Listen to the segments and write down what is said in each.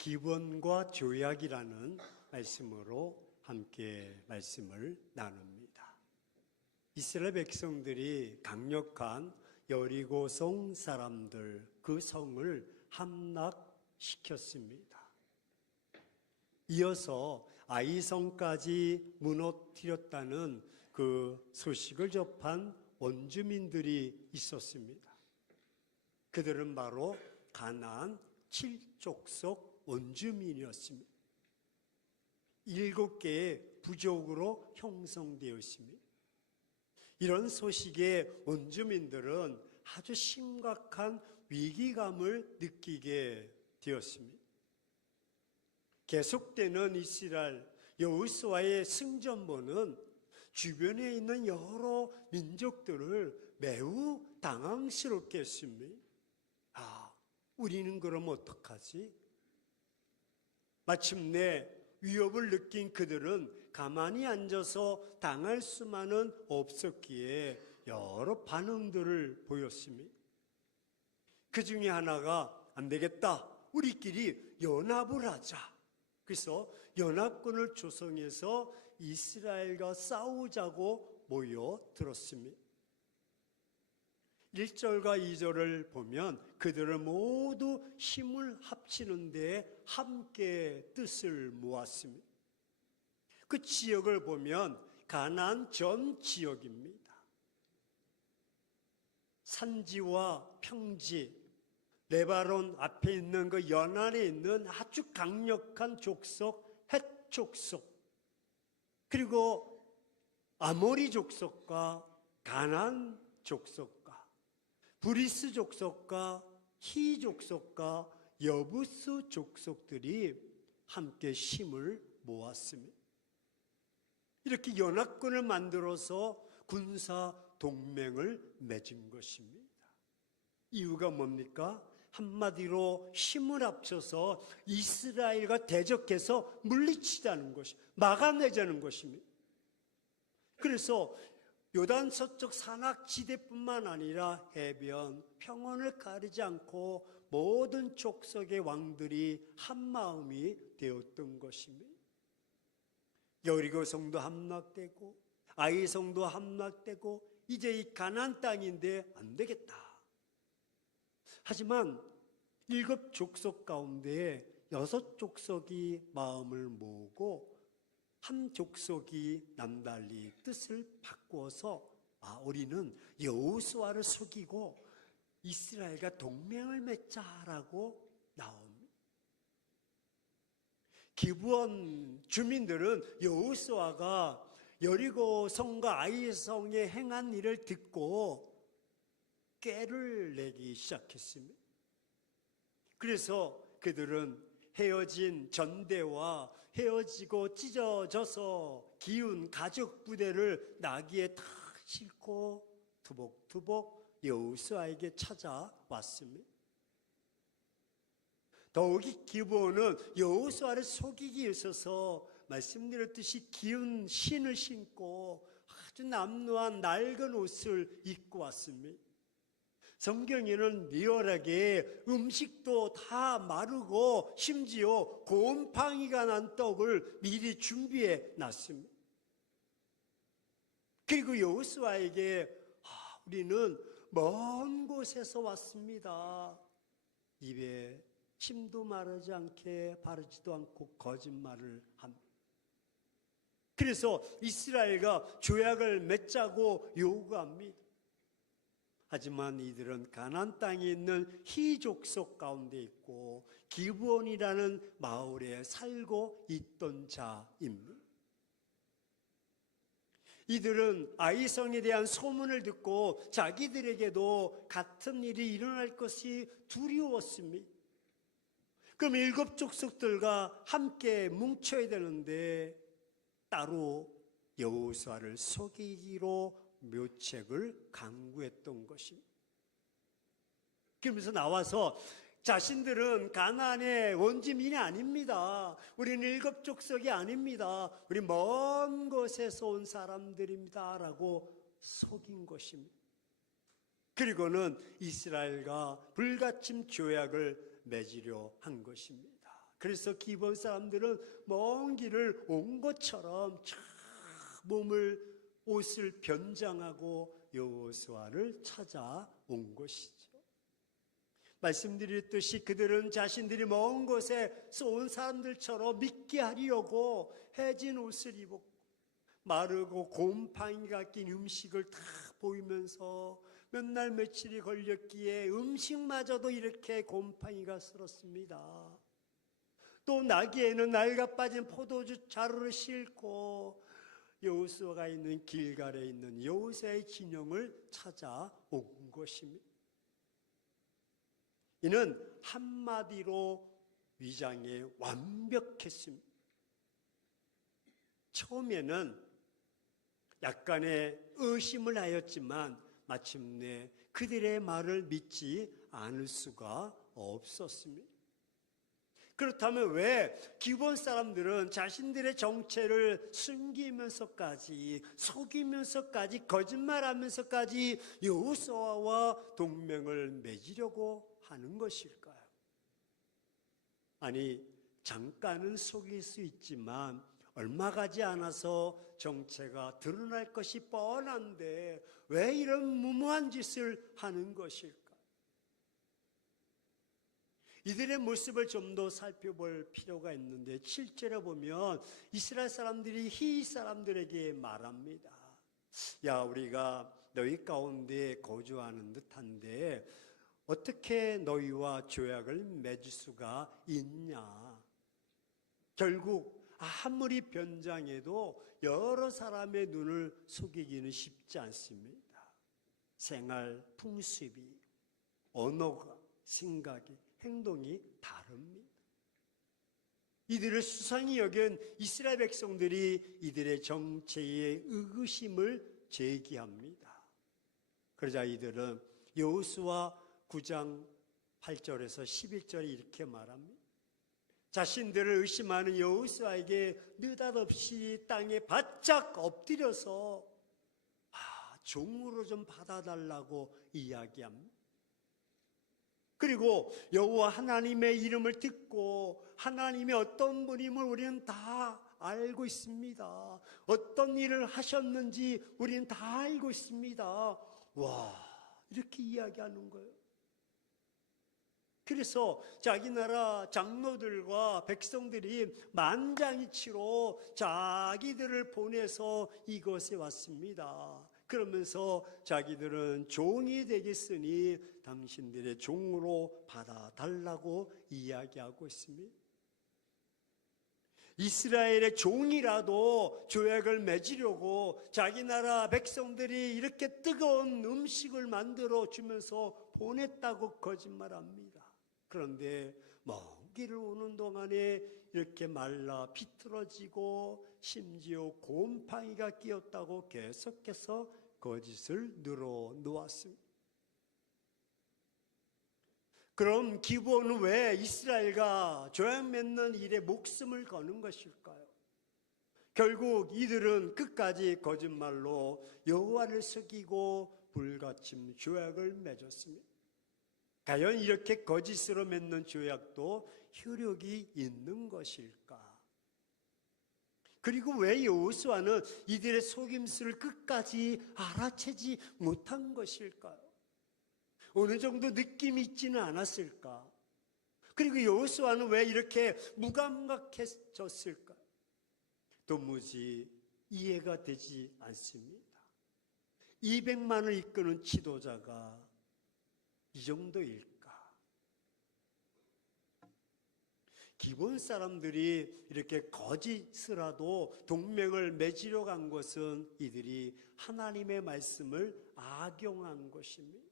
기원과 조약이라는 말씀으로 함께 말씀을 나눕니다. 이스라엘 백성들이 강력한 여리고성 사람들, 그 성을 함락시켰습니다. 이어서 아이성까지 무너뜨렸다는 그 소식을 접한 원주민들이 있었습니다. 그들은 바로 가나안 7족속 원주민이었습니다. 7개의 부족으로 형성되어 있습니다. 이런 소식에 원주민들은 아주 심각한 위기감을 느끼게 되었습니다. 계속되는 이스라엘 여호수아의 승전보는 주변에 있는 여러 민족들을 매우 당황스럽게 했습니다. 우리는 그럼 어떡하지? 마침내 위협을 느낀 그들은 가만히 앉아서 당할 수만은 없었기에 여러 반응들을 보였습니다. 그 중에 하나가 안 되겠다, 우리끼리 연합을 하자. 그래서 연합군을 조성해서 이스라엘과 싸우자고 모여들었습니다. 1절과 2절을 보면 그들은 모두 힘을 합치는 데 함께 뜻을 모았습니다. 그 지역을 보면 가나안 전 지역입니다. 산지와 평지, 레바논 앞에 있는 그 연안에 있는 아주 강력한 족속, 헷 족속, 그리고 아모리 족속과 가나안 족속과 브리스 족속과 히 족속과 여부스 족속들이 함께 힘을 모았습니다. 이렇게 연합군을 만들어서 군사 동맹을 맺은 것입니다. 이유가 뭡니까? 한마디로 힘을 합쳐서 이스라엘과 대적해서 물리치자는 것이, 막아내자는 것입니다. 그래서 요단 서쪽 산악지대뿐만 아니라 해변, 평원을 가리지 않고 모든 족속의 왕들이 한마음이 되었던 것입니다. 여리고 성도 함락되고 아이 성도 함락되고 이제 이 가나안 땅인데 안 되겠다. 하지만 7족속 가운데 6족속이 마음을 모으고 한 족속이 남달리 뜻을 바꾸어서 우리는 여호수아를 속이고 이스라엘과 동맹을 맺자라고 나옵니다. 기브온 주민들은 여호수아가 여리고 성과 아이 성에 행한 일을 듣고 꾀를 내기 시작했습니다. 그래서 그들은 헤어진 전대와 헤어지고 찢어져서 기운 가족 부대를 나귀에 다 싣고 투복투복 여호수아에게 찾아왔습니다. 더욱이 기브온은 여호수아를 속이기 위해서 말씀드렸듯이 기운 신을 신고 아주 남루한 낡은 옷을 입고 왔습니다. 성경에는 리얼하게 음식도 다 마르고 심지어 곰팡이가 난 떡을 미리 준비해 놨습니다. 그리고 여호수아에게 우리는 먼 곳에서 왔습니다. 입에 침도 마르지 않게 바르지도 않고 거짓말을 합니다. 그래서 이스라엘과 조약을 맺자고 요구합니다. 하지만 이들은 가나안 땅에 있는 히 족속 가운데 있고 기브온이라는 마을에 살고 있던 자입니다. 이들은 아이성에 대한 소문을 듣고 자기들에게도 같은 일이 일어날 것이 두려웠습니다. 그럼 7족속들과 함께 뭉쳐야 되는데 따로 여호수아를 속이기로 묘책을 강구했던 것입니다. 그러면서 나와서 자신들은 가나안의 원주민이 아닙니다. 우리는 7족속이 아닙니다. 우리 먼 곳에서 온 사람들입니다. 라고 속인 것입니다. 그리고는 이스라엘과 불가침 조약을 맺으려 한 것입니다. 그래서 기브온 사람들은 먼 길을 온 것처럼 옷을 변장하고 여호수아를 찾아온 것이죠. 말씀드렸듯이 그들은 자신들이 먼 곳에서 온 사람들처럼 믿게 하려고 해진 옷을 입었고 마르고 곰팡이가 낀 음식을 다 보이면서 몇 날 며칠이 걸렸기에 음식마저도 이렇게 곰팡이가 슬었습니다. 또 나귀에는 낡아 빠진 포도주 자루를 싣고 여호수아가 있는 길갈에 있는 여호수아의 진영을 찾아온 것입니다. 이는 한마디로 위장에 완벽했습니다. 처음에는 약간의 의심을 하였지만 마침내 그들의 말을 믿지 않을 수가 없었습니다. 그렇다면 왜 기브온 사람들은 자신들의 정체를 숨기면서까지 속이면서까지 거짓말하면서까지 여호수아와 동맹을 맺으려고 하는 것일까요? 아니, 잠깐은 속일 수 있지만 얼마 가지 않아서 정체가 드러날 것이 뻔한데 왜 이런 무모한 짓을 하는 것일까? 이들의 모습을 좀 더 살펴볼 필요가 있는데 7절에 보면 이스라엘 사람들이 히윗 사람들에게 말합니다. 야, 우리가 너희 가운데 거주하는 듯한데 어떻게 너희와 조약을 맺을 수가 있냐? 결국 아무리 변장해도 여러 사람의 눈을 속이기는 쉽지 않습니다. 생활 풍습이, 언어가, 생각이, 행동이 다릅니다. 이들을 수상히 여긴 이스라엘 백성들이 이들의 정체에 의구심을 제기합니다. 그러자 이들은 여호수아 9장 8절에서 11절에 이렇게 말합니다. 자신들을 의심하는 여호수아에게 느닷없이 땅에 바짝 엎드려서 종으로 좀 받아달라고 이야기합니다. 그리고 여호와 하나님의 이름을 듣고 하나님이 어떤 분임을 우리는 다 알고 있습니다. 어떤 일을 하셨는지 우리는 다 알고 있습니다. 와, 이렇게 이야기하는 거예요. 그래서 자기 나라 장로들과 백성들이 만장일치로 자기들을 보내서 이곳에 왔습니다. 그러면서 자기들은 종이 되겠으니 당신들의 종으로 받아달라고 이야기하고 있습니다. 이스라엘의 종이라도 조약을 맺으려고 자기 나라 백성들이 이렇게 뜨거운 음식을 만들어 주면서 보냈다고 거짓말합니다. 그런데 먼 길을 오는 동안에 이렇게 말라 비틀어지고 심지어 곰팡이가 끼었다고 계속해서 거짓을 늘어놓았습니다. 그럼 기브온은 왜 이스라엘과 조약 맺는 일에 목숨을 거는 것일까요? 결국 이들은 끝까지 거짓말로 여호와를 속이고 불가침 조약을 맺었습니다. 과연 이렇게 거짓으로 맺는 조약도 효력이 있는 것일까? 그리고 왜 여호수아는 이들의 속임수를 끝까지 알아채지 못한 것일까요? 어느 정도 느낌이 있지는 않았을까? 그리고 여호수아는 왜 이렇게 무감각해졌을까? 도무지 이해가 되지 않습니다. 200만을 이끄는 지도자가 이 정도일까? 기브온 사람들이 이렇게 거짓으로라도 동맹을 맺으려 간 것은 이들이 하나님의 말씀을 악용한 것입니다.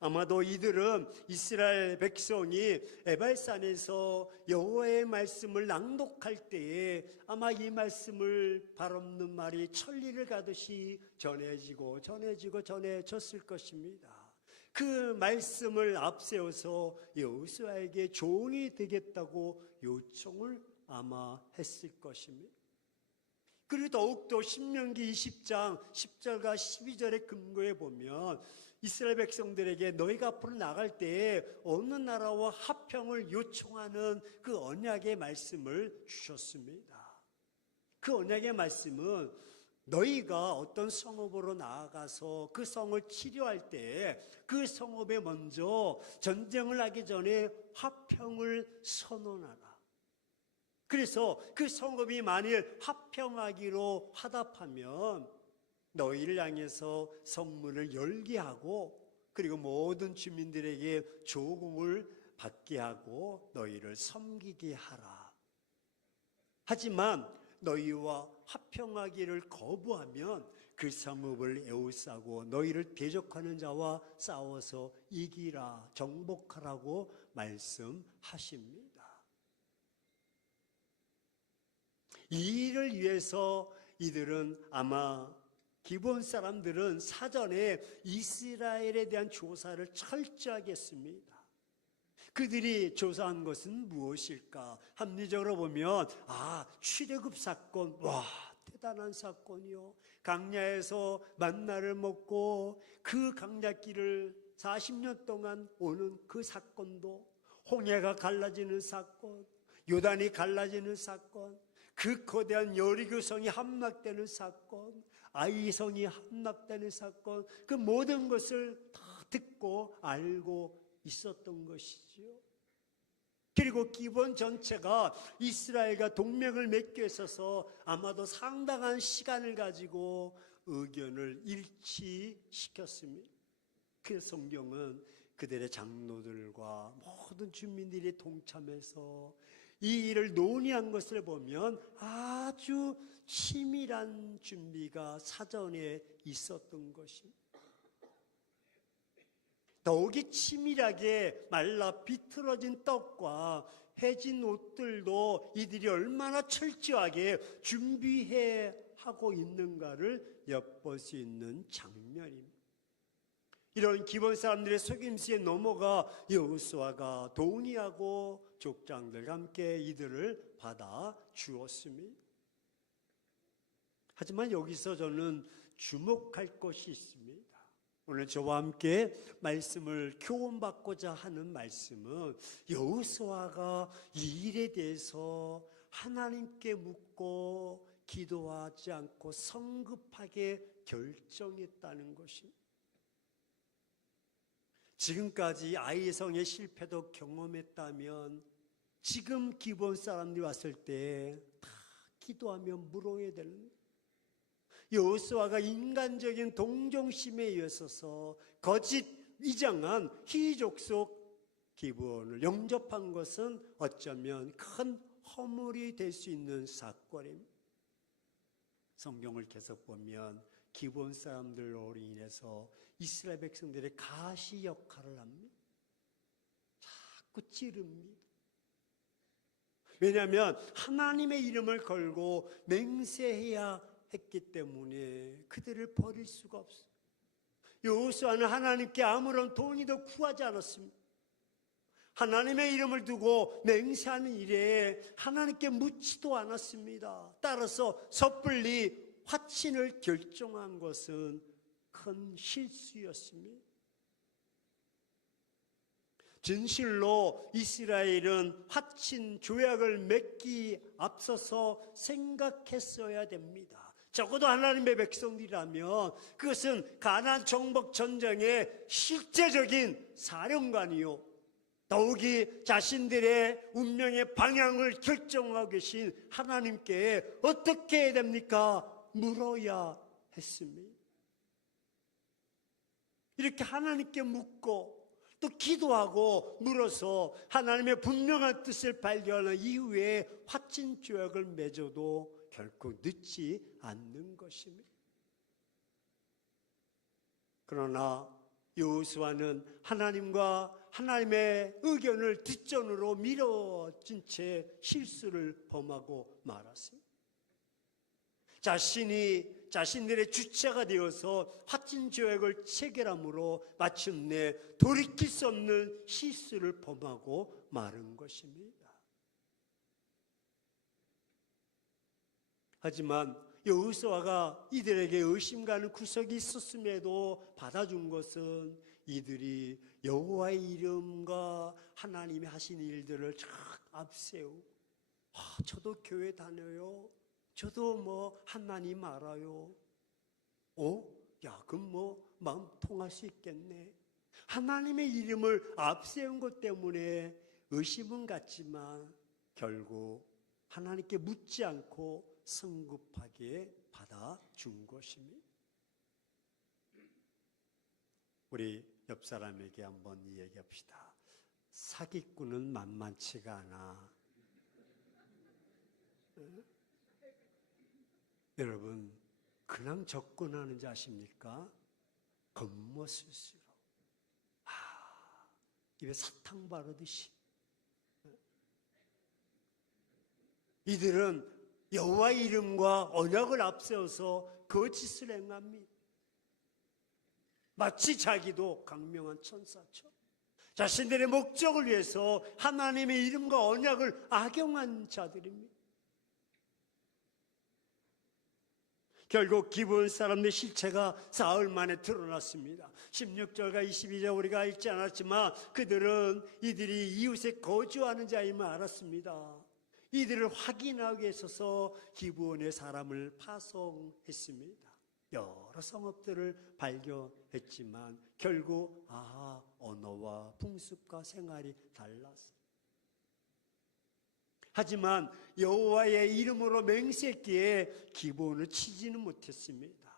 아마도 이들은 이스라엘 백성이 에발산에서 여호와의 말씀을 낭독할 때에 아마 이 말씀을 발없는 말이 천리를 가듯이 전해졌을 것입니다. 그 말씀을 앞세워서 여호수아에게 종이 되겠다고 요청을 아마 했을 것입니다. 그리고 더욱더 신명기 20장 10절과 12절의 근거에 보면 이스라엘 백성들에게 너희가 앞으로 나갈 때에 어느 나라와 화평을 요청하는 그 언약의 말씀을 주셨습니다. 그 언약의 말씀은 너희가 어떤 성읍으로 나아가서 그 성을 치료할 때 그 성읍에 먼저 전쟁을 하기 전에 화평을 선언하라. 그래서 그 성읍이 만일 화평하기로 화답하면 너희를 향해서 성문을 열게 하고 그리고 모든 주민들에게 조공을 받게 하고 너희를 섬기게 하라. 하지만 너희와 화평하기를 거부하면 그 성읍을 에워싸고 너희를 대적하는 자와 싸워서 이기라, 정복하라고 말씀하십니다. 이 일을 위해서 이들은 아마 기브온 사람들은 사전에 이스라엘에 대한 조사를 철저하게 했습니다. 그들이 조사한 것은 무엇일까? 합리적으로 보면 출애굽 사건, 와 대단한 사건이요. 광야에서 만나를 먹고 그 광야길을 40년 동안 오는 그 사건도, 홍해가 갈라지는 사건, 요단이 갈라지는 사건, 그 거대한 여리고성이 함락되는 사건, 아이성이 함락되는 사건, 그 모든 것을 다 듣고 알고 있었던 것이지요. 그리고 기브온 전체가 이스라엘과 동맹을 맺게 있어서 아마도 상당한 시간을 가지고 의견을 일치시켰습니다. 그 성경은 그들의 장로들과 모든 주민들이 동참해서 이 일을 논의한 것을 보면 아주 치밀한 준비가 사전에 있었던 것입니다. 더욱이 치밀하게 말라 비틀어진 떡과 해진 옷들도 이들이 얼마나 철저하게 준비해 하고 있는가를 엿볼 수 있는 장면입니다. 이런 기본 사람들의 속임수에 넘어가 여호수아가 동의하고 족장들과 함께 이들을 받아 주었습니다. 하지만 여기서 저는 주목할 것이 있습니다. 오늘 저와 함께 말씀을 교훈받고자 하는 말씀은 여호수아가 이 일에 대해서 하나님께 묻고 기도하지 않고 성급하게 결정했다는 것입니다. 지금까지 아이성의 실패도 경험했다면 지금 기브온 사람들이 왔을 때 다 기도하며 물어야 되는, 여호수아가 인간적인 동정심에 의해서 거짓 위장한 희족속 기브온을 영접한 것은 어쩌면 큰 허물이 될 수 있는 사건입니다. 성경을 계속 보면 기브온 사람들로 인해서 이스라엘 백성들의 가시 역할을 합니다. 자꾸 찌릅니다. 왜냐하면 하나님의 이름을 걸고 맹세해야 했기 때문에 그들을 버릴 수가 없어요. 여호수아는 하나님께 아무런 돈이도 구하지 않았습니다. 하나님의 이름을 두고 맹세하는 일에 하나님께 묻지도 않았습니다. 따라서 섣불리 화친을 결정한 것은 큰 실수였습니다. 진실로 이스라엘은 화친 조약을 맺기 앞서서 생각했어야 됩니다. 적어도 하나님의 백성들이라면 그것은 가나안 정복 전쟁의 실제적인 사령관이요, 더욱이 자신들의 운명의 방향을 결정하고 계신 하나님께 어떻게 해야 됩니까? 물어야 했습니다. 이렇게 하나님께 묻고 또 기도하고 물어서 하나님의 분명한 뜻을 발견한 이후에 화친 조약을 맺어도 결코 늦지 않는 것입니다. 그러나 여호수아는 하나님과 하나님의 의견을 뒷전으로 미뤄진 채 실수를 범하고 말았습니다. 자신들의 주체가 되어서 화친 조약을 체결함으로 마침내 돌이킬 수 없는 실수를 범하고 마른 것입니다. 하지만 여호수아가 이들에게 의심가는 구석이 있었음에도 받아준 것은 이들이 여호와의 이름과 하나님이 하신 일들을 쫙 앞세우고, 저도 교회 다녀요. 저도 하나님 알아요. 야, 그럼 마음 통할 수 있겠네. 하나님의 이름을 앞세운 것 때문에 의심은 갔지만 결국 하나님께 묻지 않고 성급하게 받아준 것입니다. 우리 옆 사람에게 한번 얘기합시다. 사기꾼은 만만치가 않아. 여러분, 그냥 접근하는지 아십니까? 겉멋을수록 입에 사탕 바르듯이. 이들은 여호와의 이름과 언약을 앞세워서 거짓을 행합니다. 마치 자기도 강명한 천사처럼 자신들의 목적을 위해서 하나님의 이름과 언약을 악용한 자들입니다. 결국 기브온 사람들의 실체가 사흘 만에 드러났습니다. 16절과 22절 우리가 읽지 않았지만 그들은 이들이 이웃에 거주하는 자임을 알았습니다. 이들을 확인하기 위해서 기브온의 사람을 파송했습니다. 여러 성읍들을 발견했지만 결국 언어와 풍습과 생활이 달랐어요. 하지만 여호와의 이름으로 맹세했기에 기브온을 치지는 못했습니다.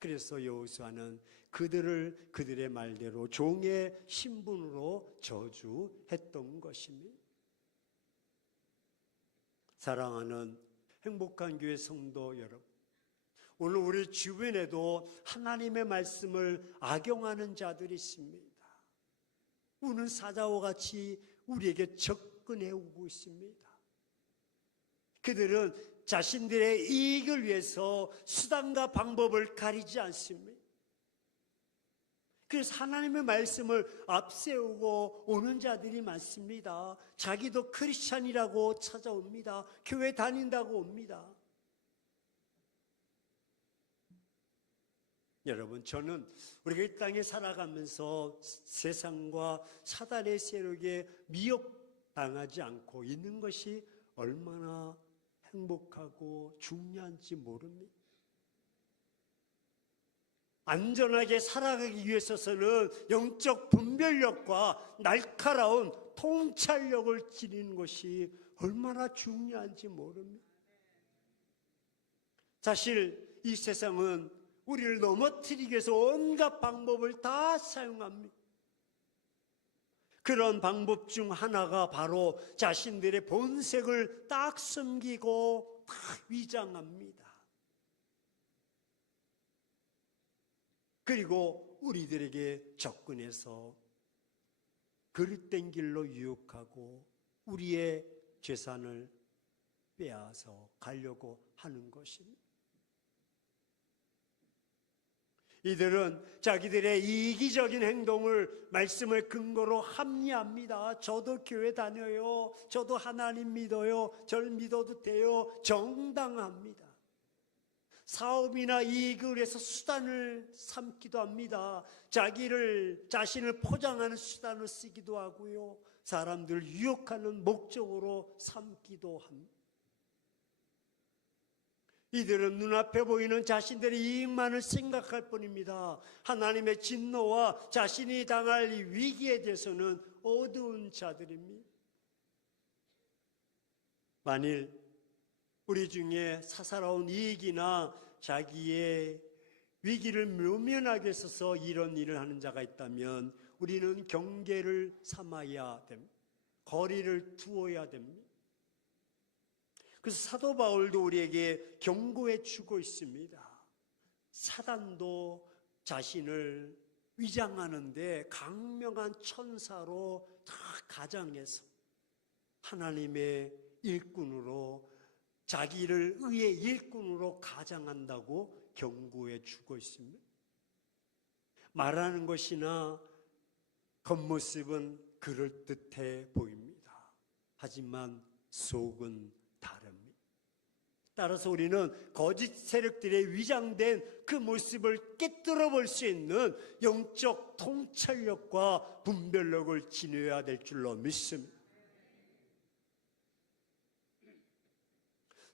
그래서 여호수아는 그들을 그들의 말대로 종의 신분으로 저주했던 것입니다. 사랑하는 행복한 교회 성도 여러분, 오늘 우리 주변에도 하나님의 말씀을 악용하는 자들이 있습니다. 우는 사자와 같이 우리에게 접근해 오고 있습니다. 그들은 자신들의 이익을 위해서 수단과 방법을 가리지 않습니다. 그래서 하나님의 말씀을 앞세우고 오는 자들이 많습니다. 자기도 크리스찬이라고 찾아옵니다. 교회 다닌다고 옵니다. 여러분, 저는 우리가 이 땅에 살아가면서 세상과 사단의 세력에 미혹당하지 않고 있는 것이 얼마나 행복하고 중요한지 모릅니다. 안전하게 살아가기 위해서는 영적 분별력과 날카로운 통찰력을 지니는 것이 얼마나 중요한지 모릅니다. 사실 이 세상은 우리를 넘어뜨리기 위해서 온갖 방법을 다 사용합니다. 그런 방법 중 하나가 바로 자신들의 본색을 딱 숨기고 딱 위장합니다. 그리고 우리들에게 접근해서 그릇된 길로 유혹하고 우리의 재산을 빼앗아 가려고 하는 것입니다. 이들은 자기들의 이기적인 행동을 말씀을 근거로 합리합니다. 저도 교회 다녀요. 저도 하나님 믿어요. 절 믿어도 돼요. 정당합니다. 사업이나 이익을 위해서 수단을 삼기도 합니다. 자신을 포장하는 수단을 쓰기도 하고요. 사람들을 유혹하는 목적으로 삼기도 합니다. 이들은 눈앞에 보이는 자신들의 이익만을 생각할 뿐입니다. 하나님의 진노와 자신이 당할 이 위기에 대해서는 어두운 자들입니다. 만일 우리 중에 사사로운 이익이나 자기의 위기를 모면하기 위해서 이런 일을 하는 자가 있다면 우리는 경계를 삼아야 됩니다. 거리를 두어야 됩니다. 그래서 사도 바울도 우리에게 경고해 주고 있습니다. 사단도 자신을 위장하는데 강명한 천사로 다 가장해서 하나님의 일꾼으로 자기를 의의 일꾼으로 가장한다고 경고해 주고 있습니다. 말하는 것이나 겉모습은 그럴듯해 보입니다. 하지만 속은 다릅니다. 따라서 우리는 거짓 세력들의 위장된 그 모습을 깨뜨려 볼 수 있는 영적 통찰력과 분별력을 지녀야 될 줄로 믿습니다.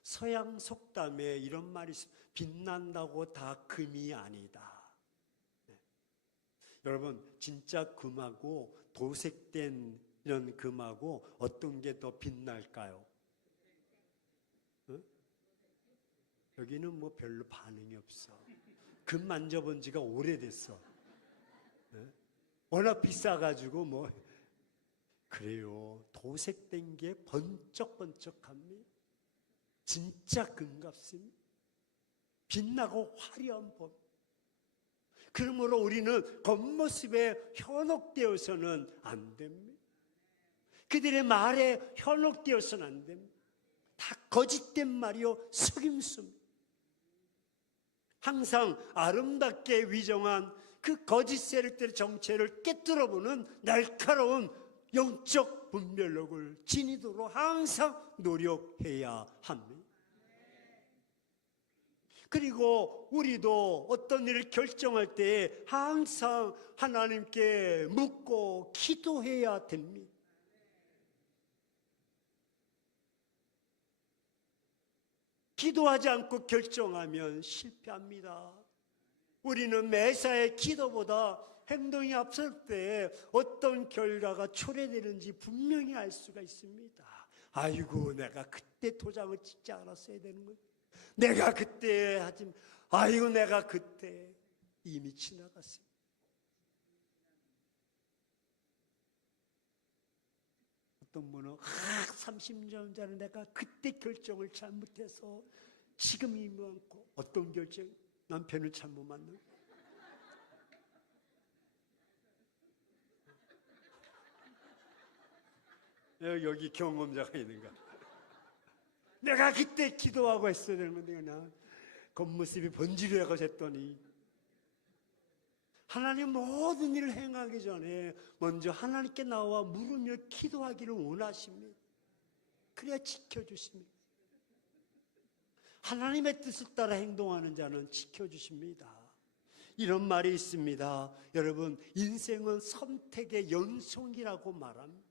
서양 속담에 이런 말이 있습니다. 빛난다고 다 금이 아니다. 네. 여러분, 진짜 금하고 도색된 이런 금하고 어떤 게 더 빛날까요? 응? 여기는 뭐 별로 반응이 없어. 금 만져본 지가 오래됐어. 네? 워낙 비싸가지고 뭐. 그래요. 도색된 게 번쩍번쩍합니다. 진짜 금값입니다. 빛나고 화려한 법. 그러므로 우리는 겉모습에 현혹되어서는 안 됩니다. 그들의 말에 현혹되어서는 안 됩니다. 다 거짓된 말이요, 속임수입니다. 항상 아름답게 위정한 그 거짓 세력들의 정체를 깨뜨려보는 날카로운 영적 분별력을 지니도록 항상 노력해야 합니다. 그리고 우리도 어떤 일을 결정할 때 항상 하나님께 묻고 기도해야 됩니다. 기도하지 않고 결정하면 실패합니다. 우리는 매사의 기도보다 행동이 앞설 때 어떤 결과가 초래되는지 분명히 알 수가 있습니다. 아이고, 내가 그때 도장을 찍지 않았어야 되는 거야. 내가 그때 하지, 아이고, 내가 그때 이미 지나갔어요. 어떤 분은 30년 전에 내가 그때 결정을 잘못해서 지금 이 많고, 어떤 결정? 남편을 잘못 만난. 여기 경험자가 있는가? 내가 그때 기도하고 했어야 되는데 그냥 겉모습이 번지르하고 했더니, 하나님 모든 일을 행하기 전에 먼저 하나님께 나와 물으며 기도하기를 원하십니다. 그래야 지켜주십니다. 하나님의 뜻을 따라 행동하는 자는 지켜주십니다. 이런 말이 있습니다. 여러분, 인생은 선택의 연속이라고 말합니다.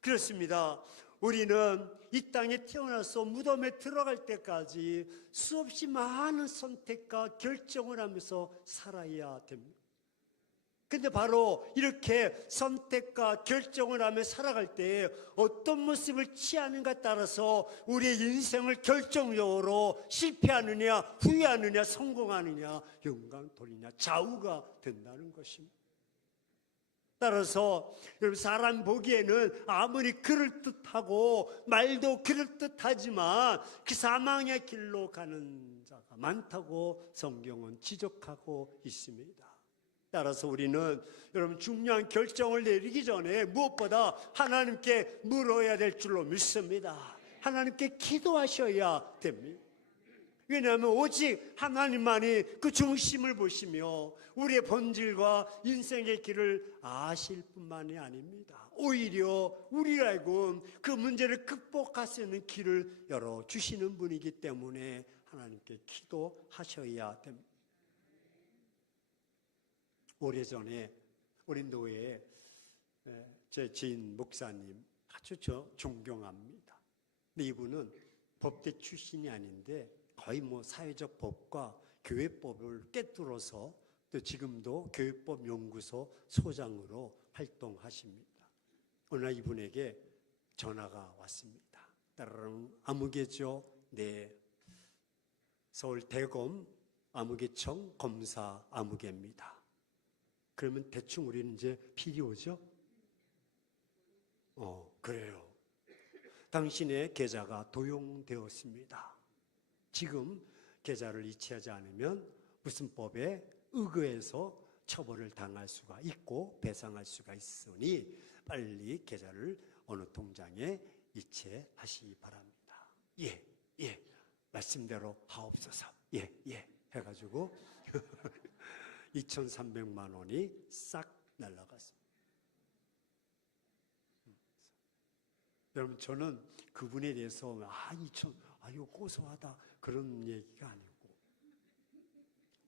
그렇습니다. 우리는 이 땅에 태어나서 무덤에 들어갈 때까지 수없이 많은 선택과 결정을 하면서 살아야 됩니다. 근데 바로 이렇게 선택과 결정을 하며 살아갈 때 어떤 모습을 취하는가 따라서 우리의 인생을 결정적으로 실패하느냐, 후회하느냐, 성공하느냐, 영광 돌리냐, 좌우가 된다는 것입니다. 따라서 여러분, 사람 보기에는 아무리 그럴듯하고 말도 그럴듯하지만 그 사망의 길로 가는 자가 많다고 성경은 지적하고 있습니다. 따라서 우리는 여러분, 중요한 결정을 내리기 전에 무엇보다 하나님께 물어야 될 줄로 믿습니다. 하나님께 기도하셔야 됩니다. 왜냐하면 오직 하나님만이 그 중심을 보시며 우리의 본질과 인생의 길을 아실 뿐만이 아닙니다. 오히려 우리라고 그 문제를 극복할 수 있는 길을 열어주시는 분이기 때문에 하나님께 기도하셔야 됩니다. 오래전에 우리 노예에 제 지인 목사님 아주 존경합니다. 근데 이분은 법대 출신이 아닌데 거의 뭐 사회적 법과 교회법을 깨뚫어서 또 지금도 교회법 연구소 소장으로 활동하십니다. 어느 날 이분에게 전화가 왔습니다. 따르릉, 아무개죠? 네. 서울 대검 아무개청 검사 아무개입니다. 그러면 대충 우리는 이제 PDO죠? 그래요. 당신의 계좌가 도용되었습니다. 지금 계좌를 이체하지 않으면 무슨 법에 의거해서 처벌을 당할 수가 있고 배상할 수가 있으니 빨리 계좌를 어느 통장에 이체하시기 바랍니다. 예, 말씀대로 하옵소서. 예, 해가지고 2,300만 원이 싹 날아갔습니다. 여러분, 저는 그분에 대해서 이거 고소하다 그런 얘기가 아니고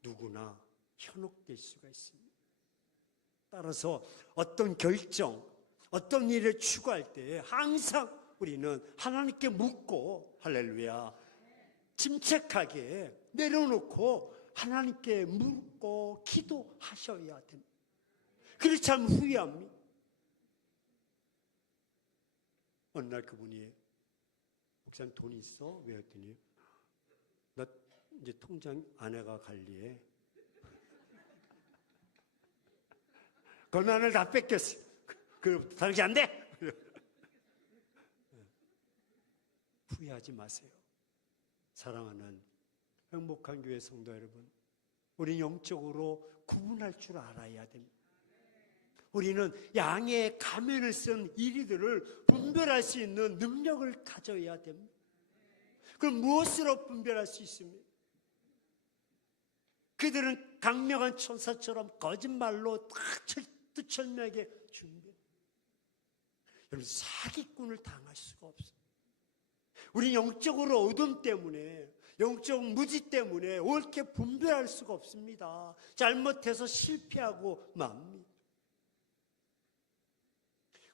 누구나 현혹될 수가 있습니다. 따라서 어떤 결정, 어떤 일을 추구할 때 항상 우리는 하나님께 묻고, 할렐루야, 침착하게 내려놓고 하나님께 묻고 기도하셔야 됩니다. 그렇지 않으면 후회합니다. 어느 날 그분이 목사님 돈 있어? 왜 했더니 나 이제 통장 아내가 관리해. 권한을 다 뺏겼어. 그 당시 안 돼. 후회하지 마세요. 사랑하는 행복한 교회 성도 여러분, 우리 영적으로 구분할 줄 알아야 됩니다. 우리는 양의 가면을 쓴 이리들을 분별할 수 있는 능력을 가져야 됩니다. 그럼 무엇으로 분별할 수 있습니까? 그들은 강력한 천사처럼 거짓말로 다 철두철미하게 준비해요. 여러분, 사기꾼을 당할 수가 없어요. 우리 영적으로 어둠 때문에, 영적 무지 때문에 옳게 분별할 수가 없습니다. 잘못해서 실패하고 맙니다.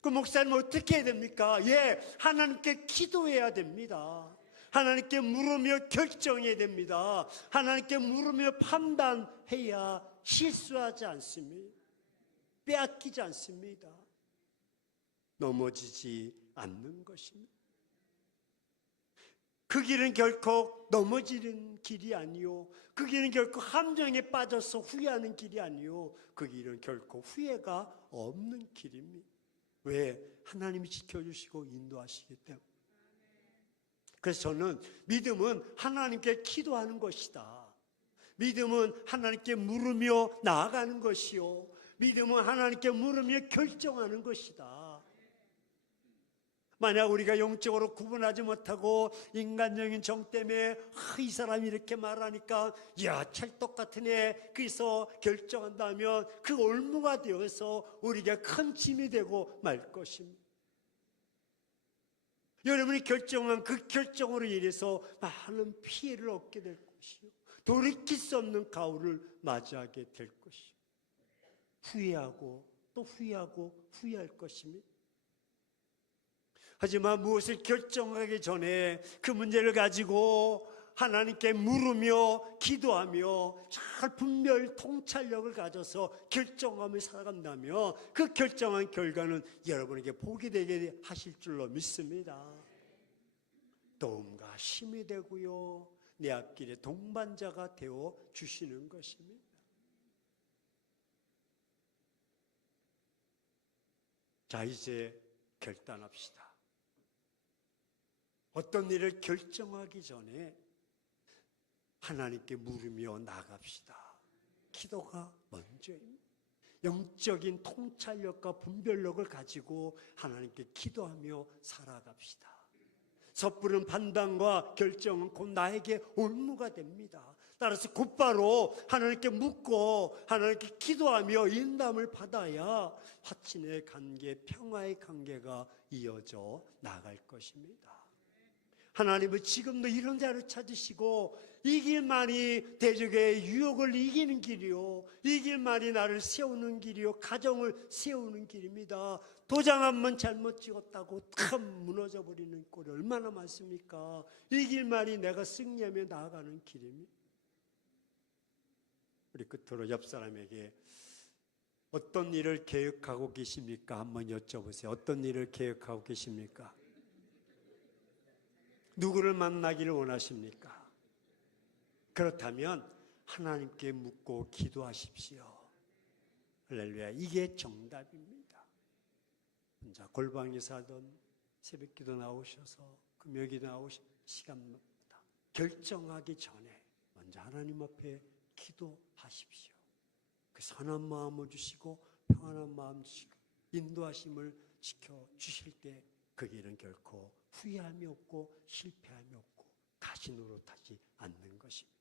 그 목사님 어떻게 해야 됩니까? 하나님께 기도해야 됩니다. 하나님께 물으며 결정해야 됩니다. 하나님께 물으며 판단해야 실수하지 않습니다. 빼앗기지 않습니다. 넘어지지 않는 것입니다. 그 길은 결코 넘어지는 길이 아니요, 그 길은 결코 함정에 빠져서 후회하는 길이 아니요, 그 길은 결코 후회가 없는 길입니다. 왜? 하나님이 지켜주시고 인도하시기 때문에. 그래서 저는 믿음은 하나님께 기도하는 것이다. 믿음은 하나님께 물으며 나아가는 것이요, 믿음은 하나님께 물으며 결정하는 것이다. 만약 우리가 영적으로 구분하지 못하고 인간적인 정 때문에 이 사람이 이렇게 말하니까 찰떡 같은 애, 그래서 결정한다면 그 올무가 되어서 우리가 큰 짐이 되고 말 것입니다. 여러분이 결정한 그 결정으로 인해서 많은 피해를 얻게 될 것이요, 돌이킬 수 없는 가오를 맞이하게 될 것이요, 후회하고 또 후회하고 후회할 것입니다. 하지만 무엇을 결정하기 전에 그 문제를 가지고 하나님께 물으며 기도하며 잘 분별 통찰력을 가져서 결정하며 살아간다면 그 결정한 결과는 여러분에게 복이 되게 하실 줄로 믿습니다. 도움과 힘이 되고요, 내 앞길에 동반자가 되어 주시는 것입니다. 자, 이제 결단합시다. 어떤 일을 결정하기 전에 하나님께 물으며 나갑시다. 기도가 먼저입니다. 영적인 통찰력과 분별력을 가지고 하나님께 기도하며 살아갑시다. 섣부른 판단과 결정은 곧 나에게 올무가 됩니다. 따라서 곧바로 하나님께 묻고 하나님께 기도하며 인담을 받아야 화친의 관계, 평화의 관계가 이어져 나갈 것입니다. 하나님은 지금도 이런 자를 찾으시고 이 길만이 대적의 유혹을 이기는 길이요, 이 길만이 나를 세우는 길이요, 가정을 세우는 길입니다. 도장 한 번 잘못 찍었다고 탁 무너져 버리는 꼴이 얼마나 많습니까? 이 길만이 내가 승리하며 나아가는 길입니다. 우리 끝으로 옆 사람에게 어떤 일을 계획하고 계십니까? 한번 여쭤보세요. 어떤 일을 계획하고 계십니까? 누구를 만나기를 원하십니까? 그렇다면 하나님께 묻고 기도하십시오. 할렐루야. 이게 정답입니다. 혼자 골방에 살던 새벽기도 나오셔서 금요일기도 나오신 시간마다 결정하기 전에 먼저 하나님 앞에 기도하십시오. 그 선한 마음을 주시고 평안한 마음 주시고 인도하심을 지켜주실 때 그 길은 결코 후회함이 없고 실패함이 없고 다시 노릇하지 않는 것입니다.